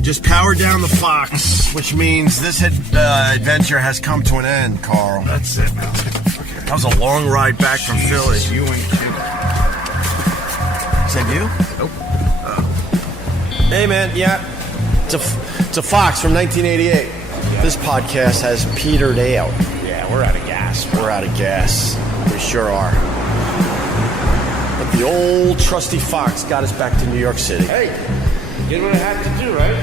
You just powered down the Fox, which means this adventure has come to an end, Carl. That's it, man. Let's get the fuck out of here. That was a long ride back from Philly. You and Q. Said you? Nope. Hey, man, yeah. It's a Fox from 1988. Yeah. This podcast has petered out. Yeah, we're out of gas. We're out of gas. We sure are. But the old trusty Fox got us back to New York City. Hey, did what I had to do, right?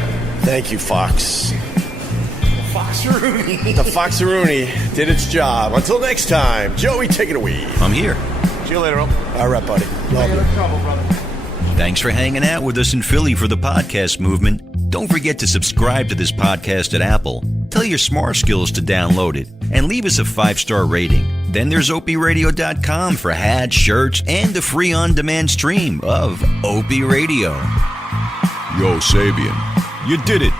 Thank you, Fox. The Foxaroonie. The Foxaroonie did its job. Until next time, Joey, take it away. I'm here. See you later, Ope. All right, buddy. Love you. Trouble, brother. Thanks for hanging out with us in Philly for the podcast movement. Don't forget to subscribe to this podcast at Apple. Tell your smart skills to download it and leave us a 5-star rating. Then there's opieradio.com for hats, shirts, and the free on-demand stream of Opie Radio. Yo, Sabian, you did it.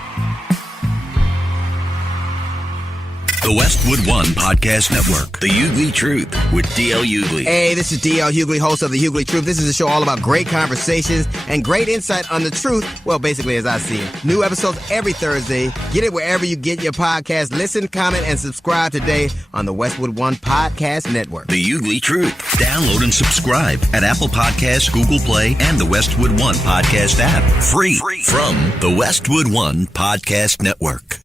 The Westwood One Podcast Network. The Hughley Truth with D.L. Hughley. Hey, this is D.L. Hughley, host of The Hughley Truth. This is a show all about great conversations and great insight on the truth. Well, basically, as I see it. New episodes every Thursday. Get it wherever you get your podcast. Listen, comment, and subscribe today on the Westwood One Podcast Network. The Hughley Truth. Download and subscribe at Apple Podcasts, Google Play, and the Westwood One Podcast app. Free from the Westwood One Podcast Network.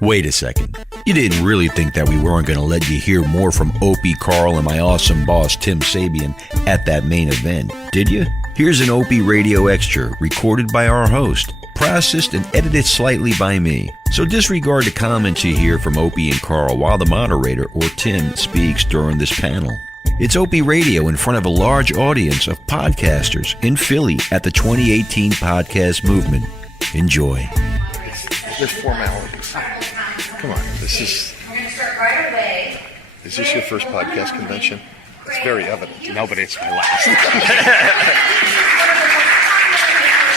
Wait a second. You didn't really think that we weren't going to let you hear more from Opie, Carl, and my awesome boss, Tim Sabian, at that main event, did you? Here's an Opie Radio Extra, recorded by our host, processed and edited slightly by me. So disregard the comments you hear from Opie and Carl while the moderator, or Tim, speaks during this panel. It's Opie Radio in front of a large audience of podcasters in Philly at the 2018 Podcast Movement. Enjoy. There's formalities. Come on, this is... We're going to start right away. Is this your first podcast convention? It's very evident. No, but it's my last. What's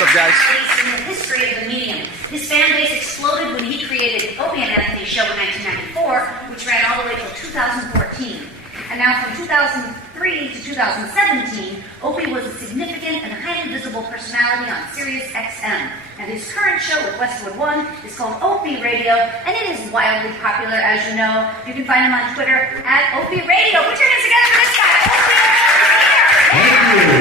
up, guys? In the history of the medium. His fan base exploded when he created the Opie and Anthony Show in 1994, which ran all the way till 2014. And now from 2003 to 2017, Opie was a significant and highly visible personality on Sirius XM. And his current show with Westwood One is called Opie Radio, and it is wildly popular, as you know. You can find him on Twitter at Opie Radio. Put your hands together for this guy, Opie Radio. Thank you.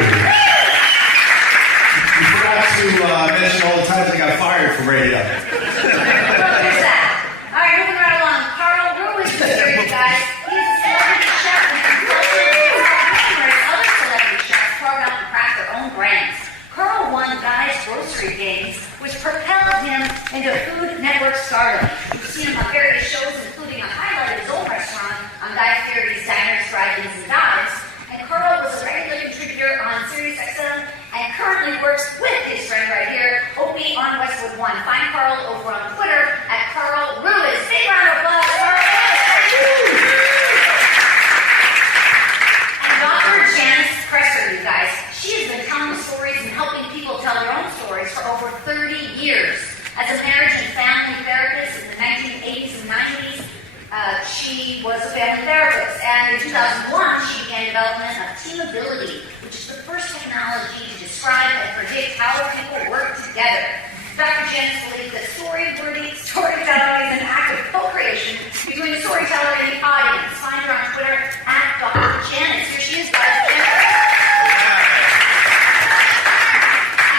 You forgot to mention all the times I got fired from radio. Well, there's that. All right, moving right along. Carl Brew is here, you guys. He's a celebrity chef and consultant who helps numerous other celebrity chefs carve out and craft their own brands. Carl won Guy's Grocery Games, which propelled him into Food Network stardom. You've seen him on various shows, including a highlight of his own restaurant on Guy Fieri's Diners, Drive-Ins, and Dives. And Carl was a regular contributor on Sirius XM and currently works with his friend right here, Opie on Westwood One. Find Carl over on Twitter at Carl Ruiz. Big round of applause, Carl Ruiz. And Dr. Janice Presser, you guys. She has been telling stories and helping people tell their own stories for over 30 years. As a marriage and family therapist in the 1980s and 90s, she was a family therapist. And in 2001, she began development of teamability, which is the first technology to describe and predict how people work together. Dr. Janice believes that storytelling is an act of co-creation between the storyteller and the audience. Find her on Twitter at Dr. Janice. Here she is, guys.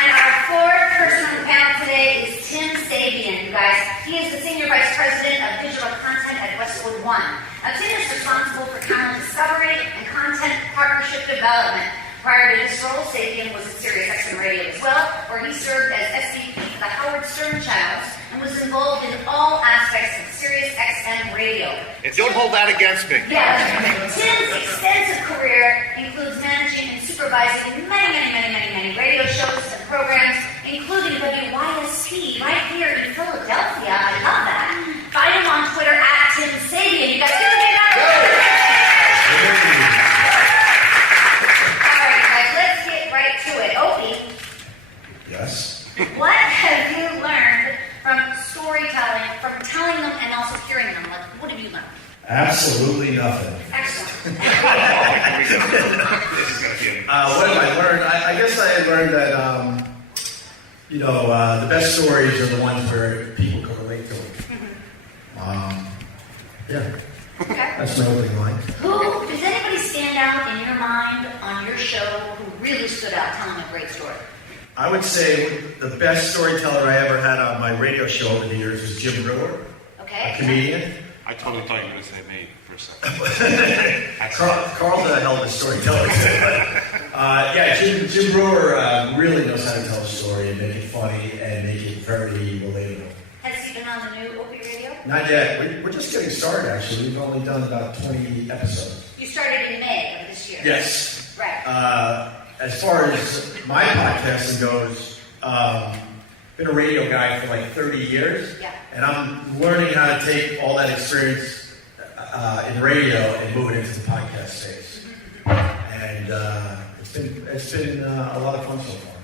And our fourth person on the panel today is Tim Sabian, you guys. He is the Senior Vice President of Digital Content at Westwood One. Now, Tim is responsible for talent discovery and content partnership development. Prior to this role, Sabian was at Sirius XM Radio as well, where he served as SVP for the Howard Stern channels and was involved in all aspects of Sirius XM Radio. And don't hold that against me. Yeah. Tim's extensive career includes managing and supervising many radio shows and programs, including WYSP right here in Philadelphia. I love that. Find him on Twitter at Tim Sabian. You guys give him a round of applause. Yes. What have you learned from storytelling, from telling them and also hearing them? Like, what have you learned? Absolutely nothing. Excellent. What have I learned? I guess I learned that The best stories are the ones where people can relate to them. Yeah. Okay. That's my opening line. Does anybody stand out in your mind on your show who really stood out telling a great story? I would say the best storyteller I ever had on my radio show over the years was Jim Brewer, Okay. a comedian. I totally thought you were going to say me for a second. Carl's a hell of a storyteller too. Jim Brewer really knows how to tell a story and make it funny and make it very relatable. Has he been on the new Opie Radio? Not yet. We're just getting started, actually. We've only done about 20 episodes. You started in May of this year. Yes. Right. As far as my podcasting goes, been a radio guy for like 30 years. Yeah. And I'm learning how to take all that experience in radio and move it into the podcast space. And it's been a lot of fun so far.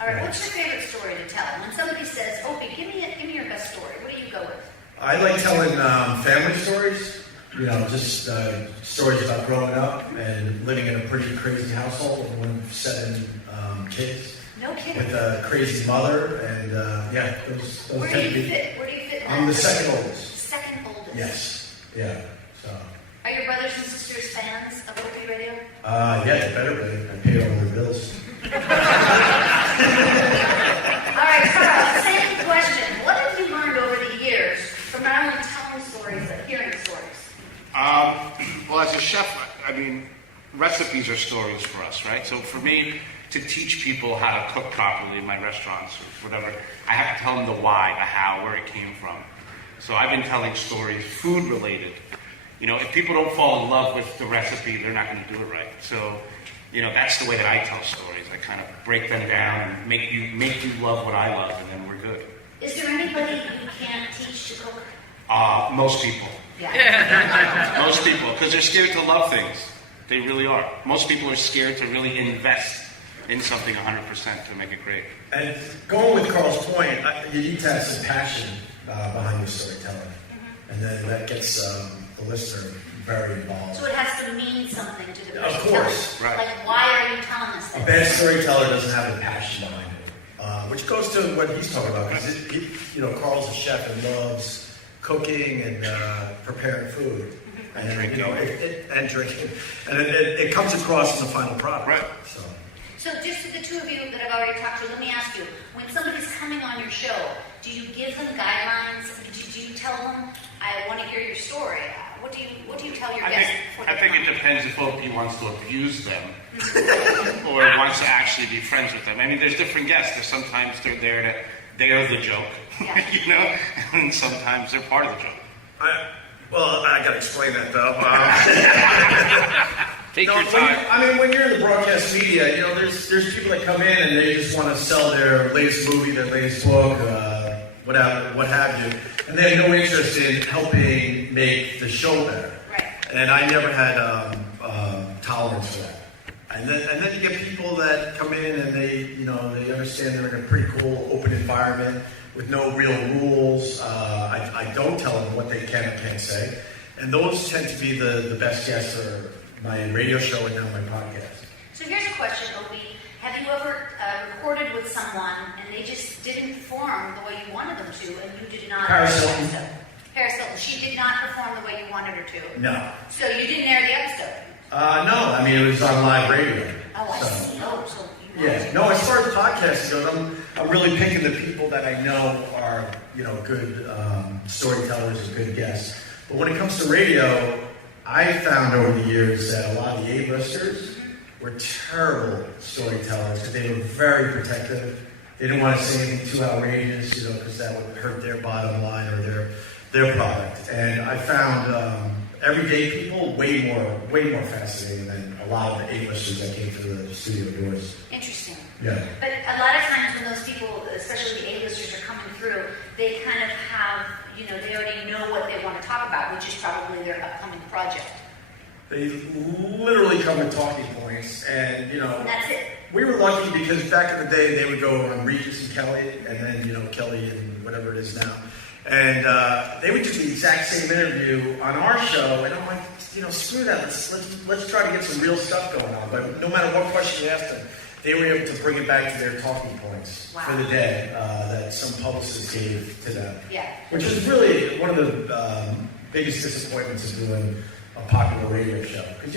All right. What's your favorite story to tell? When somebody says, Opie, give me your best story. What do you go with? I like telling family stories. Just stories about growing up and living in a pretty crazy household with one of 7 kids. No kidding. With a crazy mother, and those Where tend do to you be. fit? Where do you fit? In I'm that? the second oldest. Second oldest. Yes. Yeah. So. Are your brothers and sisters fans of Opie Radio? Yeah, they better be. I pay all their bills. All right, Carl. Same question. What have you learned over the years from not only telling stories but hearing stories? Well, as a chef, I mean, recipes are stories for us, right? So for me, to teach people how to cook properly in my restaurants or whatever, I have to tell them the why, the how, where it came from. So I've been telling stories, food related. If people don't fall in love with the recipe, they're not going to do it right. So, that's the way that I tell stories. I kind of break them down and make you love what I love, and then we're good. Is there anybody you can't teach to cook? Most people. Yeah. Most people, because they're scared to love things. They really are. Most people are scared to really invest in something 100% to make it great. And going with Carl's point, you need to have some passion behind your storytelling. And then that gets the listener very involved. So it has to mean something to the person. Of course, telling. right. Like, why are you telling us A this? bad storyteller doesn't have the passion behind it, which goes to what he's talking about. Because Carl's a chef and loves cooking and preparing food, and drinking. And drinking, and it comes across in the final product. Right. So just to the two of you that I've already talked to, let me ask you, when somebody's coming on your show, do you give them guidelines? Do you tell them, I want to hear your story? What do you tell your guests? I think it depends if Opie wants to abuse them or wants to actually be friends with them. I mean, there's different guests. Sometimes they're there to, they're the joke, Yeah. and sometimes they're part of the joke. I got to explain that though. Take your time. When you're in the broadcast media, there's people that come in and they just want to sell their latest movie, their latest book, what have you, and they have no interest in helping make the show better. Right. And I never had tolerance for that. And then you get people that come in and they understand they're in a pretty cool, open environment with no real rules. I don't tell them what they can and can't say. And those tend to be the best guests for my radio show and now my podcast. So here's a question, Opie. Have you ever recorded with someone and they just didn't perform the way you wanted them to, and you did not? Paris Hilton. Paris Hilton. She did not perform the way you wanted her to. No. So you didn't air the episode. No. It was on live radio. Oh, I see. So you Yeah. No, as far as podcasting goes, I'm really picking the people that I know are good storytellers and good guests. But when it comes to radio, I found over the years that a lot of the A-listers were terrible storytellers because they were very protective. They didn't want to say anything too outrageous, because that would hurt their bottom line or their product. And I found everyday people way more fascinating than a lot of the A-listers that came through the studio doors. Interesting. Yeah. But a lot of times when those people, especially the A-listers, are coming through, they kind of have, they already know what they want to talk about, which is probably their upcoming project. They literally come with talking points, and And that's it. we were lucky because back in the day they would go on Regis and Kelly, and then Kelly and whatever it is now, and they would do the exact same interview on our show, and I'm like, screw that, let's try to get some real stuff going on. But no matter what question you ask them, they were able to bring it back to their talking points for the day that some publicist gave to them. Yeah. Which is really one of the biggest disappointments of doing a popular radio show. Because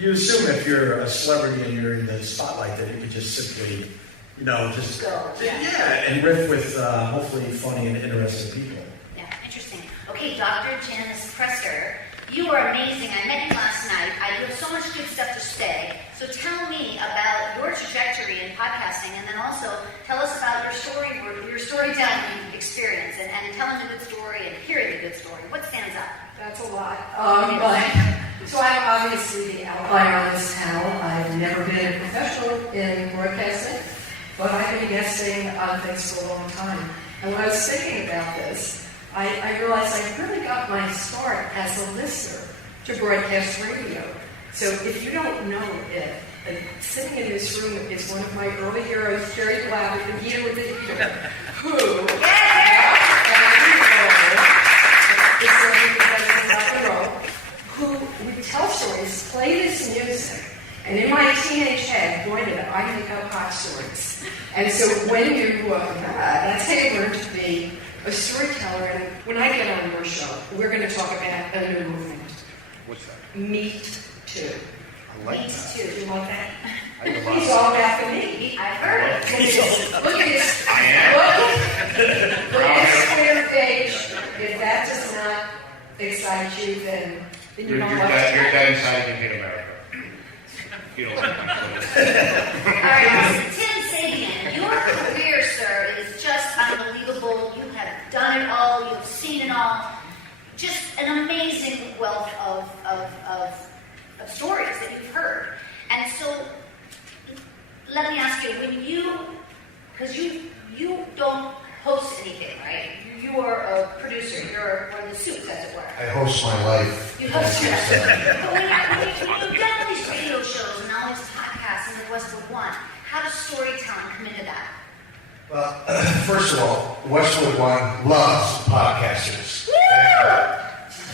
you assume if you're a celebrity and you're in the spotlight that you could just simply, just go. and riff with hopefully funny and interesting people. Yeah, interesting. Okay, Dr. Janice Presser, you are amazing. I met you last night. You have so much good stuff to say. So tell me about your trajectory in podcasting, and then also tell us about your storytelling experience, and telling a good story and hearing a good story. What stands out? That's a lot. So I'm obviously the outlier on this panel. I've never been a professional in broadcasting, but I've been guesting on things for a long time. And when I was thinking about this, I realized I really got my start as a listener to broadcast radio. So if you don't know it, sitting in this room is one of my early heroes, Jerry Black, the heater with the heater, who would tell stories, play this music, and in my teenage head, boy did I make up hot stories. And so when you, that's how you learn to be a storyteller. And when I get on your show, we're going to talk about a new movement. What's that? Meat Too. I like Me that. too. You like that? I love He's it. all about the meat. I've heard it. Look at this. I am. Look at this Twitter page. If that does not excite you, then you You're don't dead, like you're it. dead inside you hate America. You don't like it. All right, Tim Sabian, your career, sir, is just unbelievable. You have done it all. You have seen it all. Just an amazing wealth of stories that you've heard. And so, let me ask you, because you don't host anything, right? You are a producer. You're one of the suits, as it were. I host my life. You host your But when you've done all these radio shows and all these podcasts and the Westwood One, how does storytelling come into that? Well, first of all, Westwood One loves podcasters.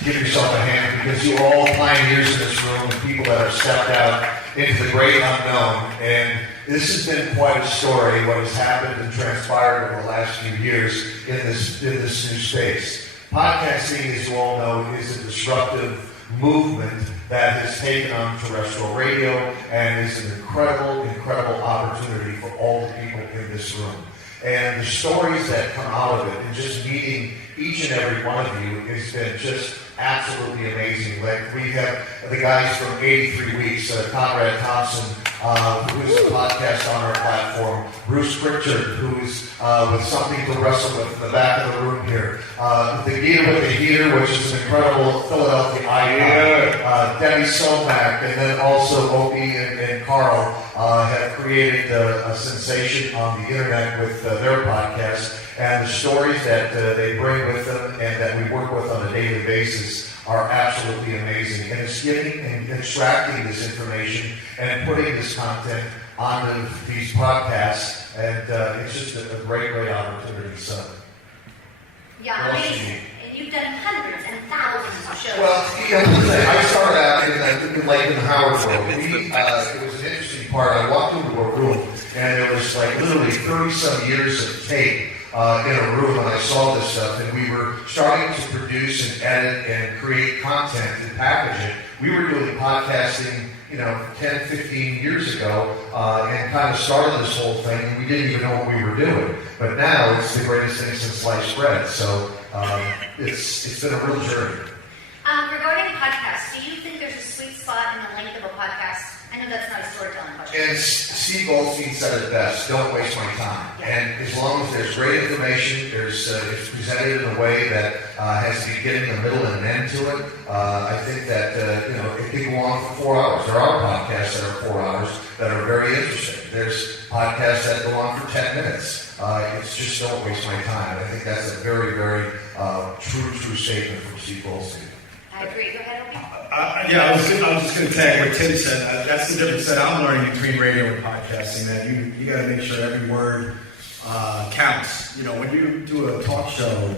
Give yourself a hand because you're all pioneers in this room and people that have stepped out into the great unknown. And this has been quite a story, what has happened and transpired over the last few years in this new space. Podcasting, as you all know, is a disruptive movement that has taken on terrestrial radio and is an incredible opportunity for all the people in this room. And the stories that come out of it, and just meeting each and every one of you, has been just absolutely amazing. Like we have the guys from 83 Weeks, Conrad Thompson, who's a podcast on our platform, Bruce Pritchard, who's with Something to Wrestle With in the back of the room here, the Gear with the Heater, which is an incredible Philadelphia icon, Debbie Somack, and then also Opie and Carl have created a sensation on the internet with their podcast. And the stories that they bring with them and that we work with on a daily basis are absolutely amazing. And it's getting and extracting this information and putting this content onto these podcasts. And it's just a great opportunity. So, Yeah, amazing. And you've done hundreds and thousands of shows. Well, I started out in the Howard world. It was an interesting part. I walked into a room and there was like literally 30-some years of tape in a room, and I saw this stuff, and we were starting to produce and edit and create content and package it. We were doing podcasting, 10, 15 years ago, and kind of started this whole thing, and we didn't even know what we were doing. But now it's the greatest thing since sliced bread. So it's been a real journey. Regarding podcasts, do you think there's a sweet spot in the length of a podcast? I know that's not a storytelling question. And Steve Goldstein said it best, don't waste my time. And as long as there's great information, it's presented in a way that has a beginning, a middle, and an end to it, I think that it can go on for 4 hours. There are podcasts that are 4 hours that are very interesting. There's podcasts that go on for 10 minutes. It's just don't waste my time. And I think that's a very true statement from Steve Goldstein. I agree. Go ahead, Opie. I was just going to tag what Tim said. That's the difference that I'm learning between radio and podcasting. That you got to make sure every word counts. When you do a talk show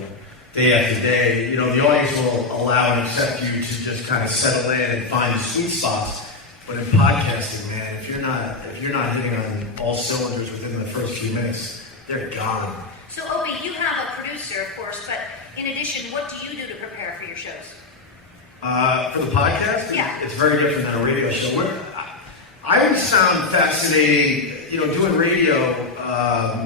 day after day, the audience will allow and accept you to just kind of settle in and find the sweet spots. But in podcasting, man, if you're not hitting on all cylinders within the first few minutes, they're gone. So, Opie, you have a producer, of course, but in addition, what do you do to prepare for your shows? For the podcast, Yeah. it's very different than a radio show. I always found fascinating, doing radio,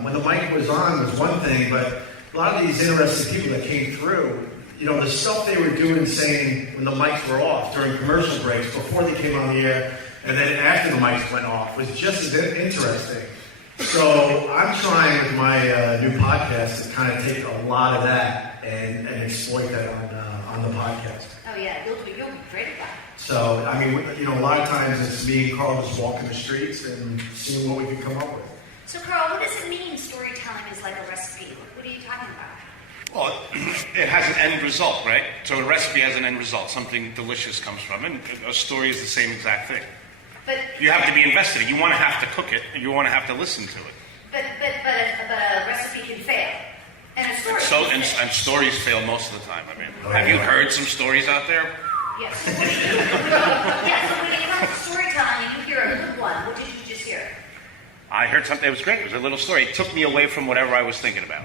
when the mic was on was one thing, but a lot of these interesting people that came through, the stuff they were doing, saying when the mics were off during commercial breaks, before they came on the air, and then after the mics went off, was just as interesting. So I'm trying with my new podcast to kind of take a lot of that and exploit that on the podcast. Oh, yeah, you'll be great at that. So, I mean, a lot of times it's me and Carl just walking the streets and seeing what we can come up with. So, Carl, what does it mean storytelling is like a recipe? What are you talking about? Well, it has an end result, right? So a recipe has an end result. Something delicious comes from it. A story is the same exact thing. But You have to be invested in it. You want to have to cook it. You want to have to listen to it. but a recipe can fail, and a story. And stories fail most of the time. I mean, have you heard some stories out there? Yes. So when it comes to storytelling, and you hear a good one, what did you just hear? I heard something. It was great. It was a little story. It took me away from whatever I was thinking about.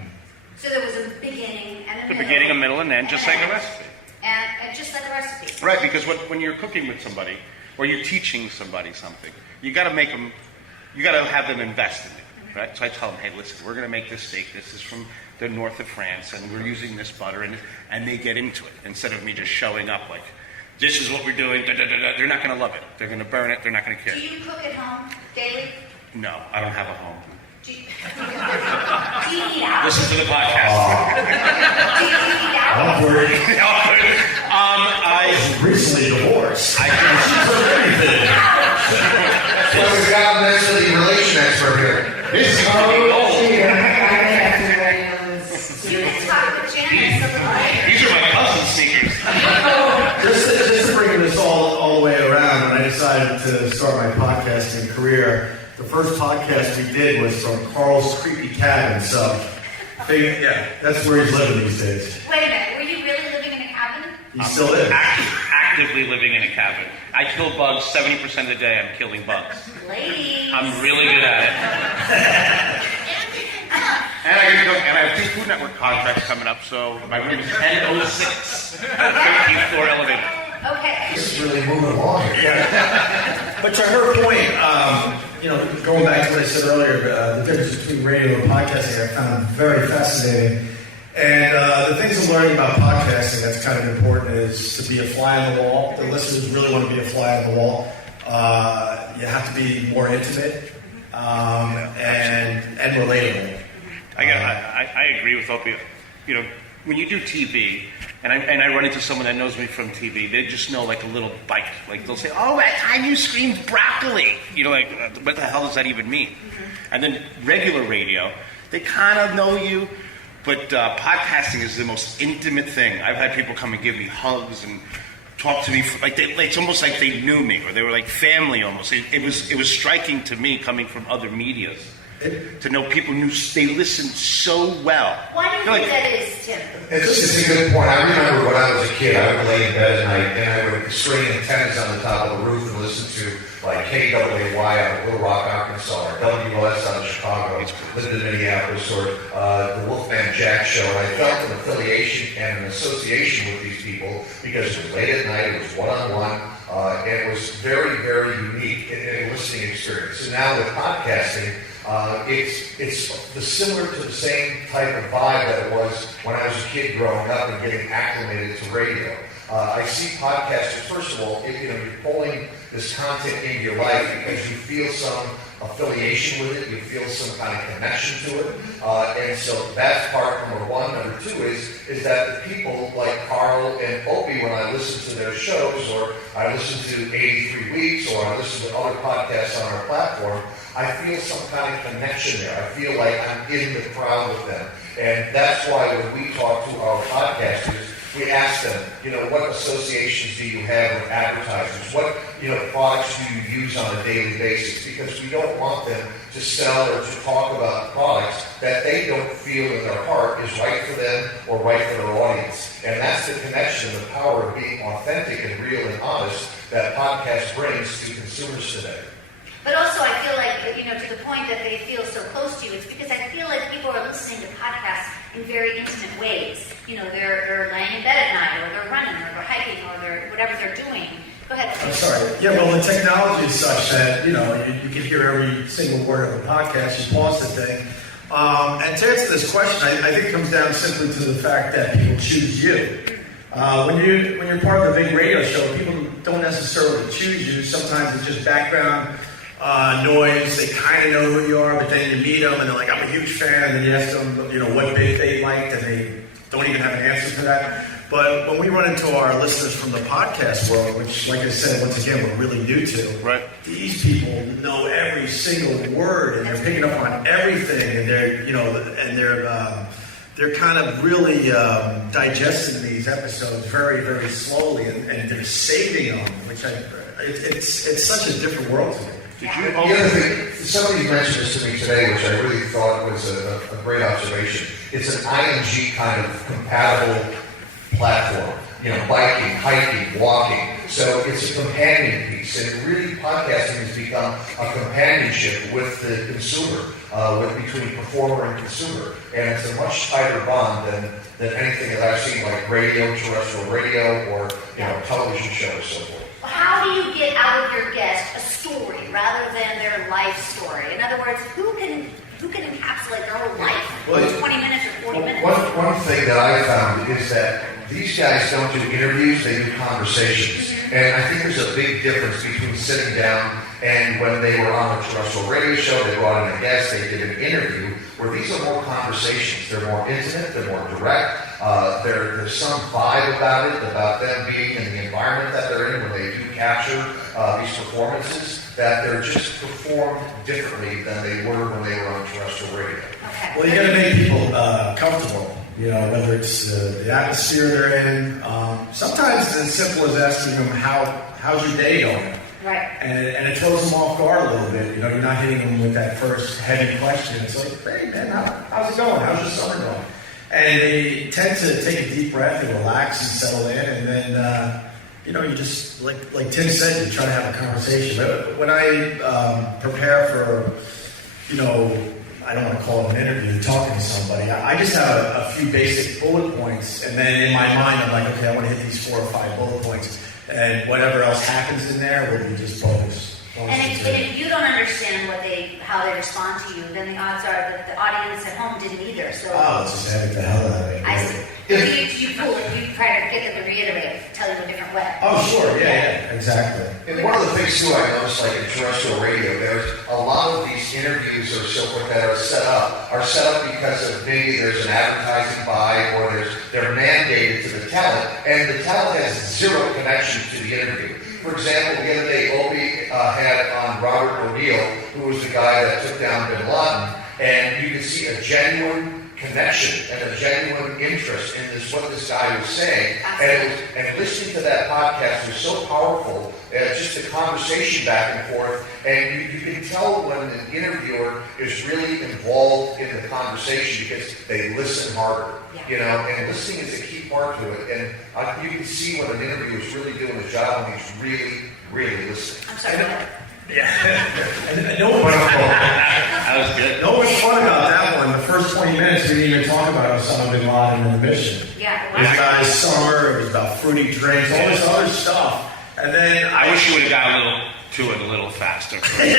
So there was a beginning and a The middle. beginning, a middle, and end, just an like a end. recipe. And just like a recipe. Right, because when you're cooking with somebody, or you're teaching somebody something, you got to have them invest in it, right? So I tell them, hey, listen, we're going to make this steak. This is from the north of France, and we're using this butter, and they get into it instead of me just showing up like, this is what we're doing. Da, da, da, da. They're not going to love it. They're going to burn it. They're not going to care. Do you cook at home daily? No, I don't have a home. Do you eat out? Listen to the podcast. Do you eat out? Awkward. I Recently divorced. I So we've got next to the relation expert here. this is getting old. You can talk with Janice a little. These are my cousin sneakers. Just to bring this all the way around, when I decided to start my podcasting career, the first podcast we did was from Carl's creepy cabin. So, that's where he's living these days. Wait a minute, were you really living in a cabin? He still is. Actively living in a cabin. I kill bugs 70% of the day. I'm killing bugs. Ladies. I'm really good at it. And I can cook, and I have 2 Food Network contracts coming up, so my room is 1006. 13th floor elevator. Okay. This is really moving along here. But to her point, going back to what I said earlier, the difference between radio and podcasting, I found very fascinating. And the things I'm learning about podcasting that's kind of important is to be a fly on the wall. The listeners really want to be a fly on the wall. You have to be more intimate and relatable. I agree with Opie. When you do TV, and I run into someone that knows me from TV, they just know like a little bite. Like they'll say, "Oh, that time you screamed broccoli." What the hell does that even mean? And then regular radio, they kind of know you, but podcasting is the most intimate thing. I've had people come and give me hugs and talk to me it's almost like they knew me, or they were like family almost. It was striking to me coming from other medias. To know people they listened so well. Why do you think that is, Tim? It's a good point. I remember when I was a kid, I would lay in bed at night and I would string antennas on the top of the roof and listen to like KWAY out of Little Rock, Arkansas, or WLS out of Chicago, lived in Minneapolis, or the Wolfman Jack Show. And I felt an affiliation and an association with these people because it was late at night, it was one-on-one, and it was very, very unique in a listening experience. And now with podcasting, it's similar to the same type of vibe that it was when I was a kid growing up and getting acclimated to radio. I see podcasters, first of all, you're pulling this content into your life because you feel some affiliation with it, you feel some kind of connection to it, and so that's part number one. Number two is that the people like Carl and Opie, when I listen to their shows, or I listen to 83 Weeks, or I listen to other podcasts on our platform, I feel some kind of connection there. I feel like I'm in the crowd with them. And that's why when we talk to our podcasters, we ask them, what associations do you have with advertisers? What, products do you use on a daily basis? Because we don't want them to sell or to talk about products that they don't feel in their heart is right for them or right for their audience. And that's the connection, the power of being authentic and real and honest that podcast brings to consumers today. But also, I feel like, to the point that they feel so close to you, it's because I feel like people are listening to podcasts in very intimate ways. They're laying in bed at night, or they're running, or they're hiking, or they're whatever they're doing. Go ahead. I'm sorry. Yeah, well, the technology is such that, you can hear every single word of the podcast. You pause the thing. And to answer this question, I think it comes down simply to the fact that people choose you. When you're part of a big radio show, people don't necessarily choose you. Sometimes it's just background noise. They kind of know who you are, but then you meet them and they're like, I'm a huge fan. And then you ask them, what bit they liked, and they don't even have an answer for that. But when we run into our listeners from the podcast world, which, like I said, once again, we're really new to, right. These people know every single word, and they're picking up on everything, and they're kind of really digesting these episodes very, very slowly, and they're saving them, which it's such a different world to me. The other thing, somebody mentioned this to me today, which I really thought was a great observation. It's an IMG kind of compatible platform. Biking, hiking, walking. So it's a companion piece, and really podcasting has become a companionship with the consumer, between performer and consumer, and it's a much tighter bond than anything that I've seen, like radio, terrestrial radio, or television show, or so forth. How do you get out of your guest a story rather than their life story? In other words, who can encapsulate their whole life in 20 minutes or 40 minutes? One thing that I found is that these guys don't do interviews, they do conversations. And I think there's a big difference between sitting down and when they were on a terrestrial radio show, they brought in a guest, they did an interview, where these are more conversations. They're more intimate, they're more direct. There's some vibe about it, about them being in the environment that they're in when they do capture these performances, that they're just performed differently than they were when they were on terrestrial radio. Okay. Well, you got to make people comfortable. Whether it's the atmosphere they're in. Sometimes it's as simple as asking them, how's your day going? Right. And it throws them off guard a little bit. You're not hitting them with that first heavy question. It's like, hey man, how's it going? How's your summer going? And they tend to take a deep breath and relax and settle in, and then you just like Tim said, you try to have a conversation. But when I prepare for I don't want to call it an interview, talking to somebody, I just have a few basic bullet points, and then in my mind I'm like, okay, I want to hit these 4 or 5 bullet points, and whatever else happens in there will be just bonus. And if you don't understand how they respond to you, then the odds are that the audience at home didn't either. So let's just edit the hell out of it. I see. You try to get them to reiterate, tell you a different way. Oh, sure, yeah, exactly. And one of the things too I noticed, like in terrestrial radio, there's a lot of these interviews or so forth that are set up because of maybe there's an advertising buy, or they're mandated to the talent, and the talent has zero connection to the interview. For example, the other day, Opie had on Robert O'Neill, who was the guy that took down bin Laden, and you could see a genuine connection and a genuine interest in what this guy was saying. And listening to that podcast was so powerful, just the conversation back and forth, and you can tell when an interviewer is really involved in the conversation because they listen harder. And listening is a key part to it, and you can see when an interviewer is really doing the job when he's really, really listening. I'm sorry. Yeah. and no That was good. No what's fun about that one, the first 20 minutes we didn't even talk about Osama bin Laden and the mission. Yeah. It was about his summer, it was about fruity drinks, all this other stuff. And then I wish you would have got to it a little faster. And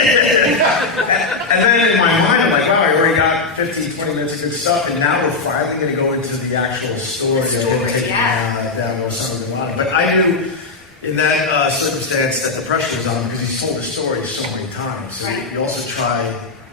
then in my mind, I'm like, wow, I already got 15, 20 minutes of good stuff, and now we're finally going to go into the actual story of him taking down Osama bin Laden. But I knew in that circumstance that the pressure was on because he's told the story so many times. So you also try.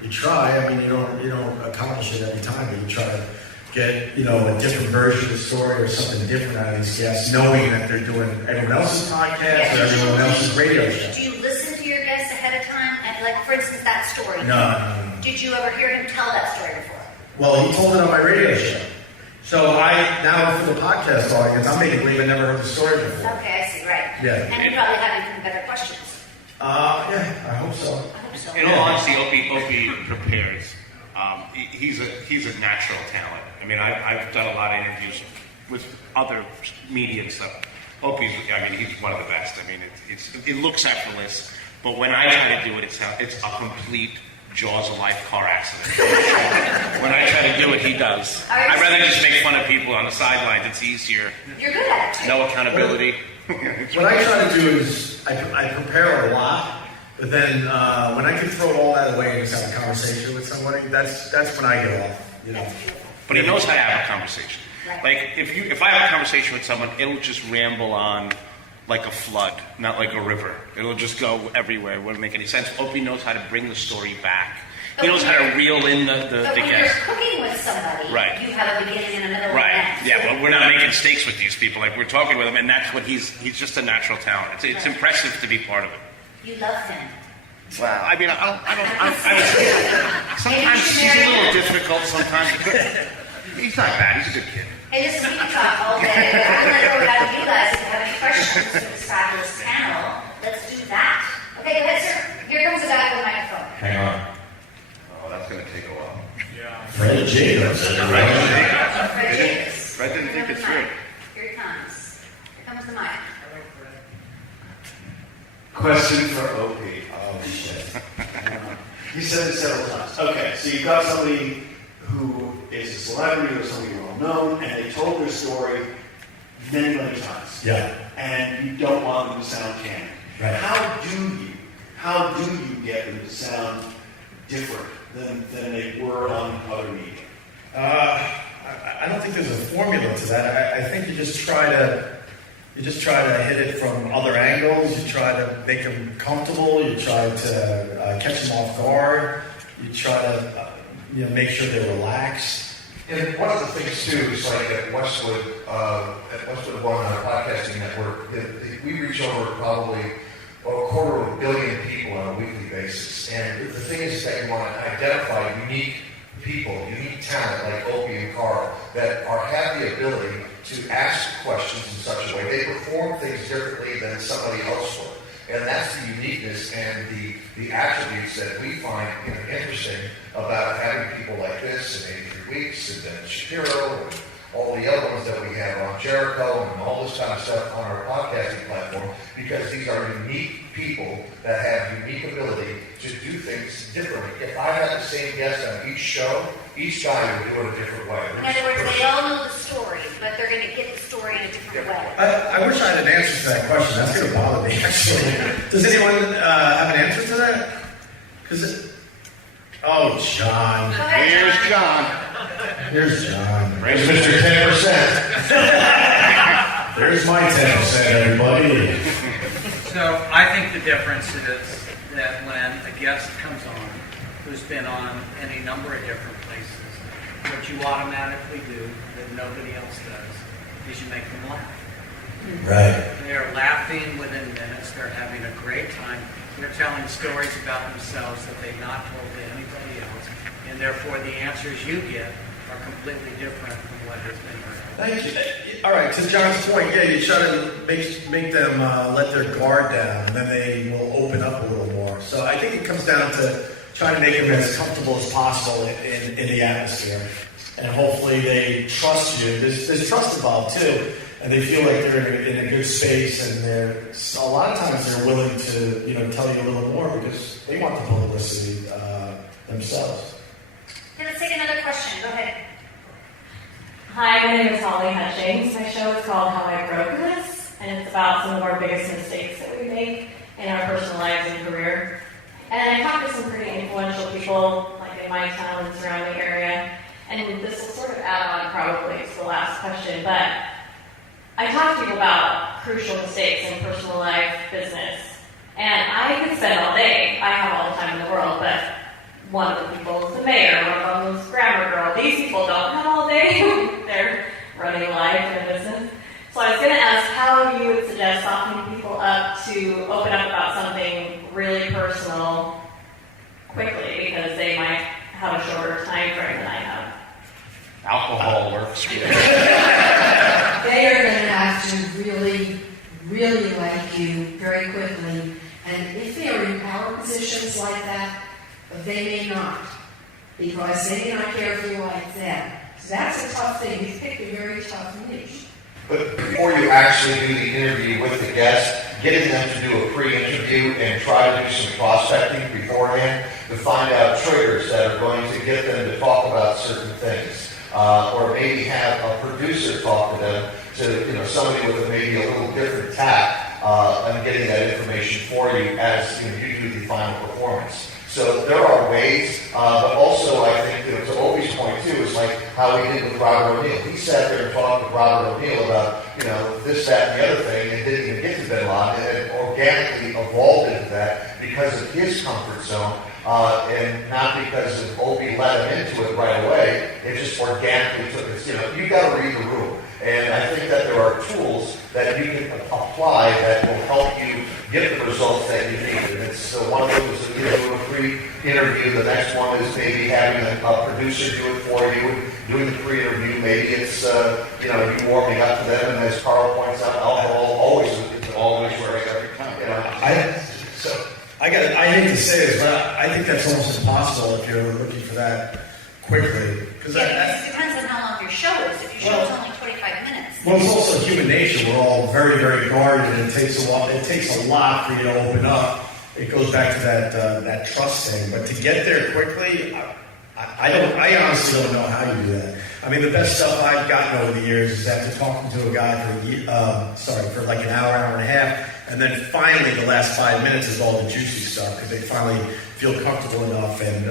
I mean, you don't accomplish it every time, but you try to get a different version of the story or something different out of these guests, knowing that they're doing everyone else's podcast or everyone else's radio show. Do you listen to your guests ahead of time? And like, for instance, that story. No. Did you ever hear him tell that story before? Well, he told it on my radio show. So now for the podcast audience, I'm making believe I never heard the story before. Okay, I see, right. Yeah. And you probably have even better questions. Yeah, I hope so. In all honesty, Opie prepares. He's a natural talent. I mean, I've done a lot of interviews with other media and stuff. Opie's, he's one of the best. I mean, it looks effortless. But when I try to do it, it's a complete jaws of life car accident. When I try to do it, he does. I'd rather just make fun of people on the sidelines. It's easier. You're good at it. No accountability. What I try to do is I prepare a lot, but then when I can throw all that away and just have a conversation with somebody, that's when I get off. You know. But he knows how to have a conversation. Right. Like if I have a conversation with someone, it'll just ramble on like a flood, not like a river. It'll just go everywhere. It wouldn't make any sense. Opie knows how to bring the story back. He knows how to reel in the But when guest. you're cooking with somebody, Right. you have a beginning and a middle Right. and an end. Yeah, but we're not making steaks with these people. Like we're talking with him, and that's what he's just a natural talent. It's impressive to be part of it. You love him. Well, I mean, I don't sometimes he's a little difficult. Sometimes he's not bad. He's a good kid. Hey, listen, we can talk all day, but I'm going to throw it out to you guys. If you have any questions for this fabulous panel, let's do that. Okay, go ahead, sir. Here comes the guy with the microphone. Hang on. Oh, that's going to take a while. Fred Jacobs. Fred Jacobs. Fred didn't think it through. Here he comes. Here comes the mic. Question for Opie. Oh, shit. You said it several times. Okay, so you've got somebody who is a celebrity or somebody well known, and they told their story many, many times. Yeah. And you don't want them to sound canned. Right. How do you get them to sound different than they were on other media? I don't think there's a formula to that. I think you just try to hit it from other angles. You try to make them comfortable. You try to catch them off guard. You try to make sure they're relaxed. And one of the things too is like at Westwood One, our podcasting network, we reach over probably a 250 million people on a weekly basis. And the thing is that you want to identify unique people, unique talent like Opie and Carl that have the ability to ask questions in such a way. They perform things differently than somebody else would. And that's the uniqueness and the attributes that we find interesting about having people like this in 83 Weeks and then Shapiro and all the other ones that we have on Jericho and all this kind of stuff on our podcasting platform, because these are unique people that have unique ability to do things differently. If I had the same guest on each show, each guy would do it a different way. In other words, they all know the story, but they're going to get the story in a different way. I wish I had an answer to that question. That's going to bother me, actually. Does anyone have an answer to that? Oh, John. Go ahead, Here's John. Here's John. There's Mr. 10%. There's my 10%, everybody. So I think the difference is that when a guest comes on who's been on any number of different places, what you automatically do that nobody else does is you make them laugh. Right. They're laughing within minutes. They're having a great time. They're telling stories about themselves that they've not told to anybody else. And therefore, the answers you get are completely different from what has been heard. Thank you. All right, to John's point, yeah, you try to make them let their guard down, and then they will open up a little more. So I think it comes down to trying to make them as comfortable as possible in the atmosphere. And hopefully they trust you. There's trust involved, too. And they feel like they're in a good space, and a lot of times they're willing to tell you a little more because they want the publicity themselves. Okay, let's take another question. Go ahead. Hi, my name is Holly Hutchings. My show is called How I Broke This, and it's about some of our biggest mistakes that we make in our personal lives and career. And I talked to some pretty influential people, like in my town and surrounding area, and this will sort of add on probably to the last question, but I talk to people about crucial mistakes in personal life, business, and I could spend all day. I have all the time in the world, but one of the people is the mayor, one of them is grammar girl. These people don't have all day. They're running a life and a business. So I was going to ask how you would suggest softening people up to open up about something really personal quickly, because they might have a shorter time frame than I have. Alcohol works. They are going to have to really, really like you very quickly. And if they are in power positions like that, they may not, because they may not care if you like them. So that's a tough thing. You've picked a very tough niche. But before you actually do the interview with the guest, getting them to do a pre-interview and try to do some prospecting beforehand to find out triggers that are going to get them to talk about certain things. Or maybe have a producer talk to them, to somebody with maybe a little different tact on getting that information for you as you do the final performance. So there are ways, but also I think to Opie's point too is like how we did with Robert O'Neill. He sat there and talked with Robert O'Neill about this, that, and the other thing, and didn't even get to Bin Laden, and organically evolved into that because of his comfort zone. And not because of Opie let him into it right away. It just organically took it. You got to read the room. And I think that there are tools that you can apply that will help you get the results that you need. And it's one of them is doing a pre-interview. The next one is maybe having a producer do it for you, doing the pre-interview. Maybe it's you warming up to them. And as Carl points out, alcohol always works every time. I hate to say this, but I think that's almost impossible if you're looking for that quickly. Because it depends on how long your show is. If your show is only 25 minutes. Well, it's also human nature. We're all very, very guarded, and it takes a lot. It takes a lot for you to open up. It goes back to that trust thing. But to get there quickly, I honestly don't know how you do that. I mean, the best stuff I've gotten over the years is after talking to a guy for like an hour and a half. And then finally, the last 5 minutes is all the juicy stuff because they finally feel comfortable enough and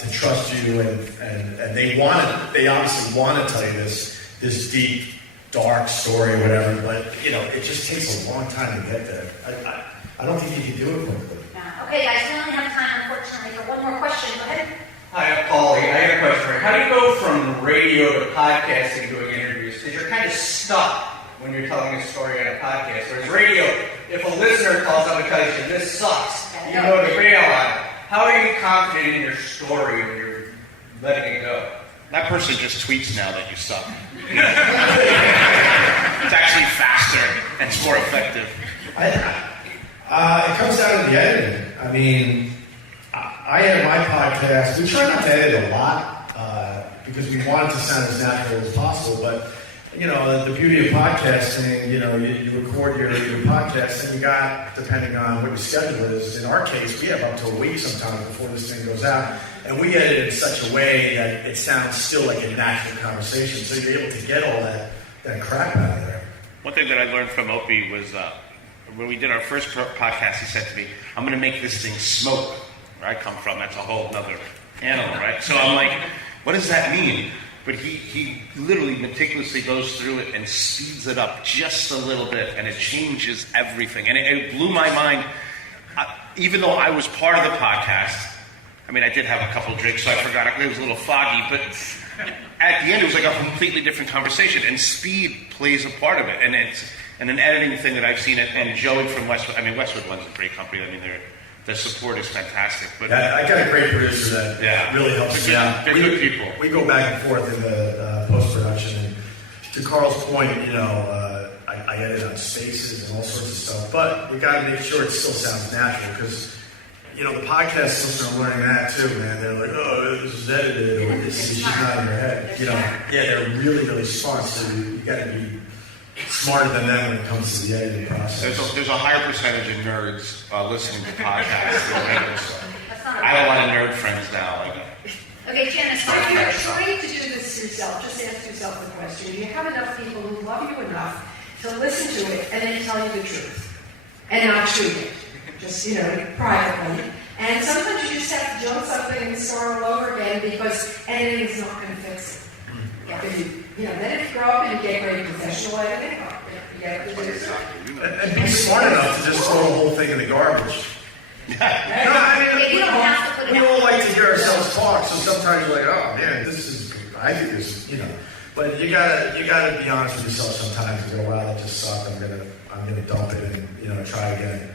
to trust you, and they obviously want to tell you this deep, dark story or whatever. But it just takes a long time to get there. I don't think you can do it quickly. Yeah. Okay, guys, we only have time, unfortunately, for one more question. Go ahead. Hi, I'm Paulie. I got a question for you. How do you go from radio to podcasting doing interviews? Because you're kind of stuck when you're telling a story on a podcast. Whereas radio, if a listener calls up and tells you this sucks, you know to bail on it. How are you confident in your story when you're letting it go? That person just tweets now that you suck. It's actually faster and it's more effective. It comes down to the editing. I mean, I edit my podcast. We try not to edit a lot because we want it to sound as natural as possible. But the beauty of podcasting, you record your podcast, and you got, depending on what your schedule is. In our case, we have up to a week sometimes before this thing goes out, and we edit it in such a way that it sounds still like a natural conversation. So you're able to get all that crap out of there. One thing that I learned from Opie was when we did our first podcast, he said to me, "I'm going to make this thing smoke." Where I come from, that's a whole other animal, right? So I'm like, what does that mean? But he literally meticulously goes through it and speeds it up just a little bit, and it changes everything. And it blew my mind. Even though I was part of the podcast, I mean, I did have a couple of drinks, so I forgot. It was a little foggy, but at the end, it was like a completely different conversation. And speed plays a part of it. And it's an editing thing that I've seen it. And Joey from Westwood, I mean, Westwood One's a great company. I mean, the support is fantastic. But I got a great producer that really helps me out. They're good people. We go back and forth in the post-production. And to Carl's point, I edit on spaces and all sorts of stuff. But you got to make sure it still sounds natural because, the podcast listeners are learning that too, man. They're like, oh, this is edited, or this is just not in your head. They're really, really smart. So you got to be smarter than them when it comes to the editing process. There's a higher percentage of nerds listening to podcasts than regulars. I have a lot of nerd friends now. Okay, Janice, if you're trying to do this yourself, just ask yourself the question: do you have enough people who love you enough to listen to it and then tell you the truth and not shoot it, just privately? And sometimes you just have to jump something and start all over again because editing is not going to fix it. Then if you grow up and you get great professional editing, you have to do it. And be smart enough to just throw the whole thing in the garbage. You don't have to put it we all like to hear ourselves talk, so sometimes you're like, oh man, I think this is, But you gotta be honest with yourself sometimes and go, wow, that just sucked. I'm gonna dump it and try again.